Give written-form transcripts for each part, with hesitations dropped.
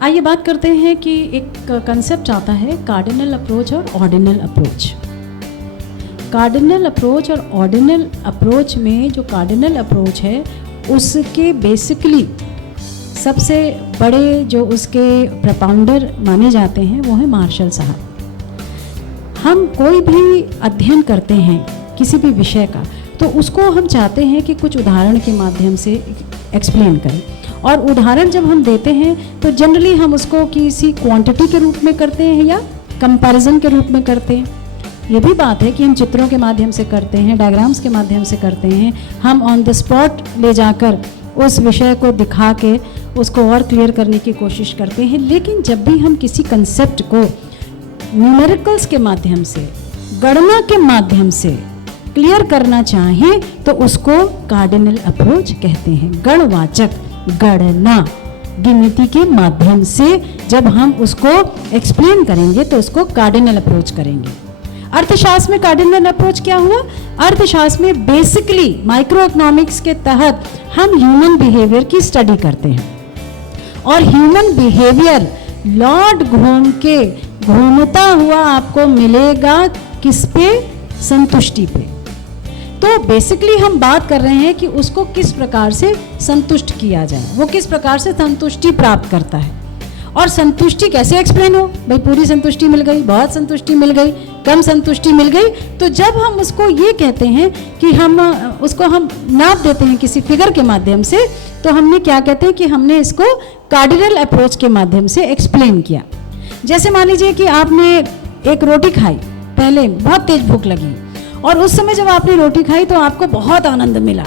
आइए बात करते हैं कि एक कंसेप्ट आता है कार्डिनल अप्रोच और ऑर्डिनल अप्रोच। कार्डिनल अप्रोच और ऑर्डिनल अप्रोच में जो कार्डिनल अप्रोच है उसके बेसिकली सबसे बड़े जो उसके प्रपाउंडर माने जाते हैं वो है मार्शल साहब। हम कोई भी अध्ययन करते हैं किसी भी विषय का तो उसको हम चाहते हैं कि कुछ उदाहरण के माध्यम से एक्सप्लेन करें, और उदाहरण जब हम देते हैं तो जनरली हम उसको किसी क्वांटिटी के रूप में करते हैं या कंपैरिजन के रूप में करते हैं। ये भी बात है कि हम चित्रों के माध्यम से करते हैं, डायग्राम्स के माध्यम से करते हैं, हम ऑन द स्पॉट ले जाकर उस विषय को दिखा के उसको और क्लियर करने की कोशिश करते हैं। लेकिन जब भी हम किसी कंसेप्ट को न्यूमेरिकल्स के माध्यम से, गणना के माध्यम से क्लियर करना चाहें तो उसको कार्डिनल अप्रोच कहते हैं। गणवाचक, गणना, गिनती के माध्यम से जब हम उसको एक्सप्लेन करेंगे तो उसको कार्डिनल अप्रोच करेंगे। अर्थशास्त्र में कार्डिनल अप्रोच क्या हुआ? अर्थशास्त्र में बेसिकली माइक्रो इकोनॉमिक्स के तहत हम ह्यूमन बिहेवियर की स्टडी करते हैं, और ह्यूमन बिहेवियर लॉर्ड घूम के घूमता हुआ आपको मिलेगा किस पे? संतुष्टि पे। तो बेसिकली हम बात कर रहे हैं कि उसको किस प्रकार से संतुष्ट किया जाए, वो किस प्रकार से संतुष्टि प्राप्त करता है, और संतुष्टि कैसे एक्सप्लेन हो। भाई पूरी संतुष्टि मिल गई, बहुत संतुष्टि मिल गई, कम संतुष्टि मिल गई। तो जब हम उसको ये कहते हैं कि हम उसको हम नाप देते हैं किसी फिगर के माध्यम से, तो हमने क्या कहते हैं कि हमने इसको कार्डिनल अप्रोच के माध्यम से एक्सप्लेन किया। जैसे मान लीजिए कि आपने एक रोटी खाई, पहले बहुत तेज भूख लगी, और उस समय जब आपने रोटी खाई तो आपको बहुत आनंद मिला।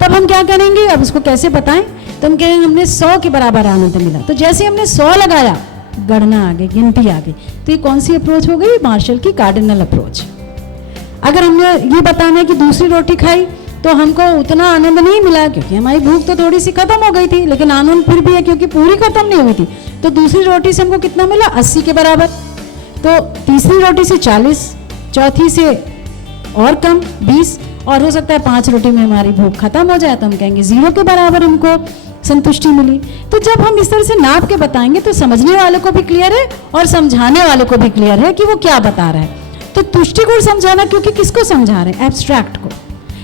तब हम क्या करेंगे, अब उसको कैसे बताएं? तो हम कहेंगे हमने 100 के बराबर आनंद मिला। तो जैसे हमने 100 लगाया, गणना आ गई, गिनती आ गई। तो ये कौन सी अप्रोच हो गई? मार्शल की कार्डिनल अप्रोच। अगर हमने ये बताना है कि दूसरी रोटी खाई तो हमको उतना आनंद नहीं मिला क्योंकि हमारी भूख तो थोड़ी सी खत्म हो गई थी, लेकिन आनंद फिर भी है क्योंकि पूरी खत्म नहीं हुई थी। तो दूसरी रोटी से हमको कितना मिला? 80 के बराबर। तो तीसरी रोटी से 40, चौथी से और कम 20, और हो सकता है 5 रोटी में हमारी भूख खत्म हो जाए तो हम कहेंगे 0 के बराबर हमको संतुष्टि मिली। तो जब हम इस तरह से नाप के बताएंगे तो समझने वाले को भी क्लियर है और समझाने वाले को भी क्लियर है कि वो क्या बता रहा है। तो तुष्टिगुण समझाना, क्योंकि किसको समझा रहे हैं? एब्स्ट्रैक्ट को।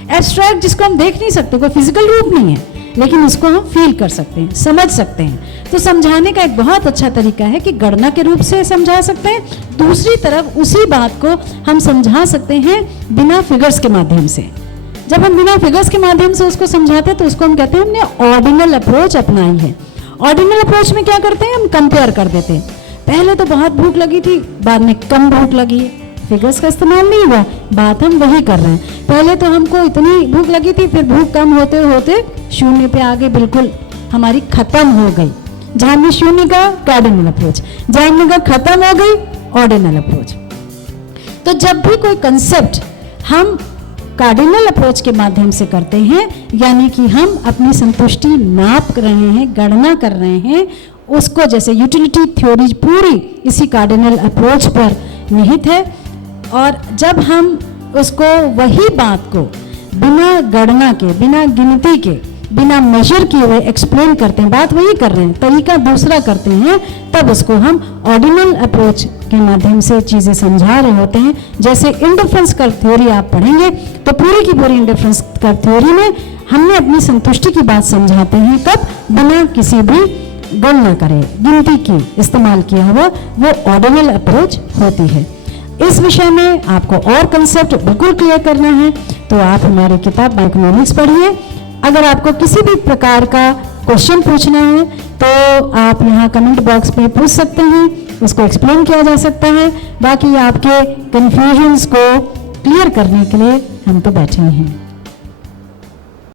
एब्स्ट्रैक्ट जिसको हम देख नहीं सकते, कोई फिजिकल रूप नहीं है, लेकिन उसको हम फील कर सकते हैं, समझ सकते हैं। तो समझाने का एक बहुत अच्छा तरीका है कि गणना के रूप से समझा सकते हैं, दूसरी तरफ उसी बात को हम समझा सकते हैं बिना फिगर्स के माध्यम से। जब हम बिना फिगर्स के माध्यम से उसको समझाते हैं तो उसको हम कहते हैं हमने ऑर्डिनल अप्रोच अपनाई है। ऑर्डिनल अप्रोच में क्या करते हैं? हम कंपेयर कर देते हैं। पहले तो बहुत भूख लगी थी, बाद में कम भूख लगी है, फिगर्स का इस्तेमाल नहीं हुआ, बात हम वही कर रहे हैं। पहले तो हमको इतनी भूख लगी थी, फिर भूख कम होते होते 0 पे आगे बिल्कुल हमारी खत्म हो गई। जहाँ हमने 0 का कार्डिनल अप्रोच, जहाँ हमने कहा खत्म हो गई, ऑर्डिनल अप्रोच। तो जब भी कोई कंसेप्ट हम कार्डिनल अप्रोच के माध्यम से करते हैं, यानी कि हम अपनी संतुष्टि नाप रहे हैं, गणना कर रहे हैं, उसको जैसे यूटिलिटी थ्योरी पूरी इसी कार्डिनल अप्रोच पर निहित है। और जब हम उसको वही बात को बिना गणना के, बिना गिनती के, बिना मेजर किए हुए एक्सप्लेन करते हैं, बात वही कर रहे हैं, तरीका दूसरा करते हैं, तब उसको हम ऑर्डिनल अप्रोच के माध्यम से चीज़ें समझा रहे होते हैं। जैसे इंडिफरेंस कर्व थ्योरी आप पढ़ेंगे तो पूरी की पूरी इंडिफरेंस कर्व थ्योरी में हमने अपनी संतुष्टि की बात समझाते हैं, कब? बिना किसी भी गणना करे, गिनती की इस्तेमाल किया हुआ, वो ऑर्डिनल अप्रोच होती है। इस विषय में आपको और कंसेप्ट बिल्कुल क्लियर करना है तो आप हमारी किताब इकोनॉमिक्स पढ़िए। अगर आपको किसी भी प्रकार का क्वेश्चन पूछना है तो आप यहाँ कमेंट बॉक्स पे पूछ सकते हैं, उसको एक्सप्लेन किया जा सकता है। बाकी आपके कन्फ्यूजन्स को क्लियर करने के लिए हम तो बैठे हैं।